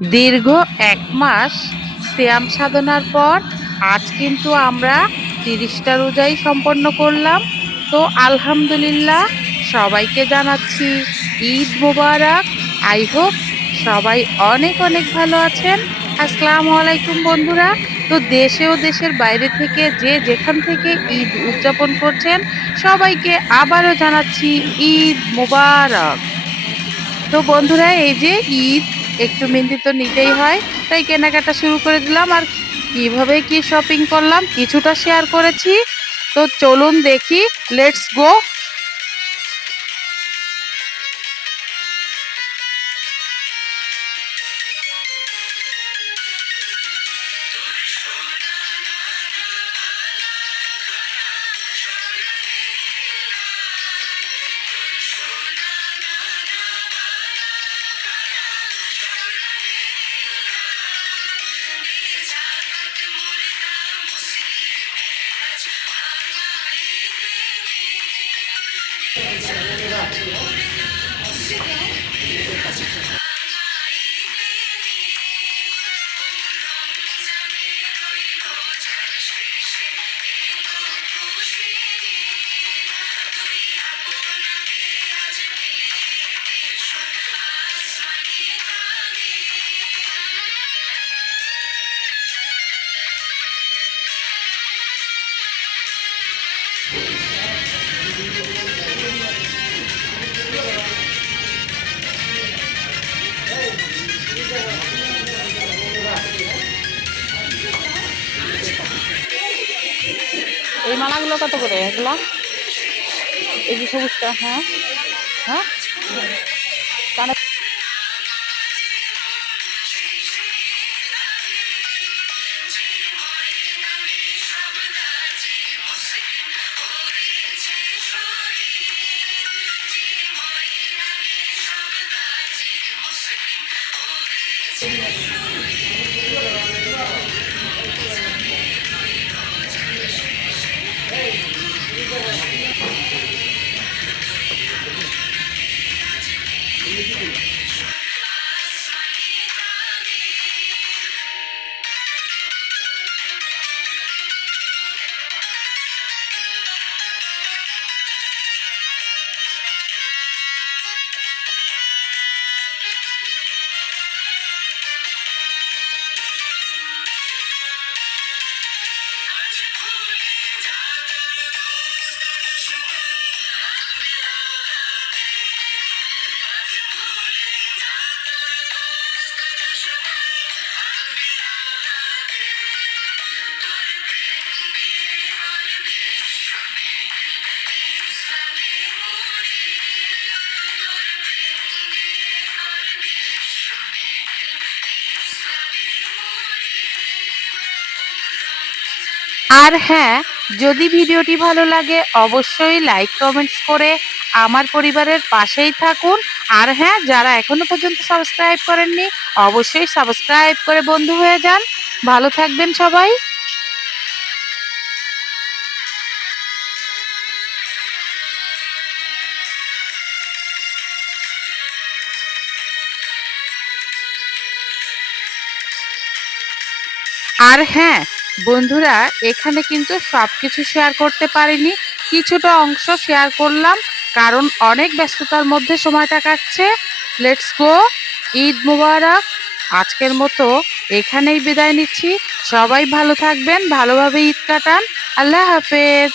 দীর্ঘ ১ মাস সিয়াম সাধনার পর আজ কিন্তু আমরা ৩০টা রোজাই সম্পন্ন করলাম। তো আলহামদুলিল্লাহ সবাইকে জানাচ্ছি ঈদ মোবারক। আই হোপ সবাই অনেক অনেক ভালো আছেন। আসসালামু আলাইকুম বন্ধুরা। তো দেশে ও দেশের বাইরে থেকে যে যেখান থেকে ঈদ উদযাপন করছেন সবাইকে আবারও জানাচ্ছি ঈদ মোবারক। তো বন্ধুরা এই যে ঈদ, একটু মেহেন্দি তো নিতেই হয়, তাই কেনাকাটা শুরু করে দিলাম। আর কিভাবে কি শপিং করলাম কিছুটা শেয়ার করেছি। তো চলুন দেখি, লেটস গো। এই মালাগুলো কত করে এগুলা? এই যে সবুজটা, হ্যাঁ হ্যাঁ, কানে। আর হ্যাঁ, যদি ভিডিওটি ভালো লাগে অবশ্যই লাইক কমেন্টস করে আমার পরিবারের পাশেই থাকুন। আর হ্যাঁ, যারা এখনো পর্যন্ত সাবস্ক্রাইব করেননি অবশ্যই সাবস্ক্রাইব করে বন্ধু হয়ে যান। ভালো থাকবেন সবাই। আর হ্যাঁ বন্ধুরা, এখানে কিন্তু সবকিছু শেয়ার করতে পারিনি, কিছুটা অংশ শেয়ার করলাম, কারণ অনেক ব্যস্ততার মধ্যে সময়টা কাটছে। লেটস গো, ঈদ মুবারক। আজকের মতো এখানেই বিদায় নিচ্ছি। সবাই ভালো থাকবেন, ভালোভাবে ঈদ কাটান। আল্লাহ হাফেজ।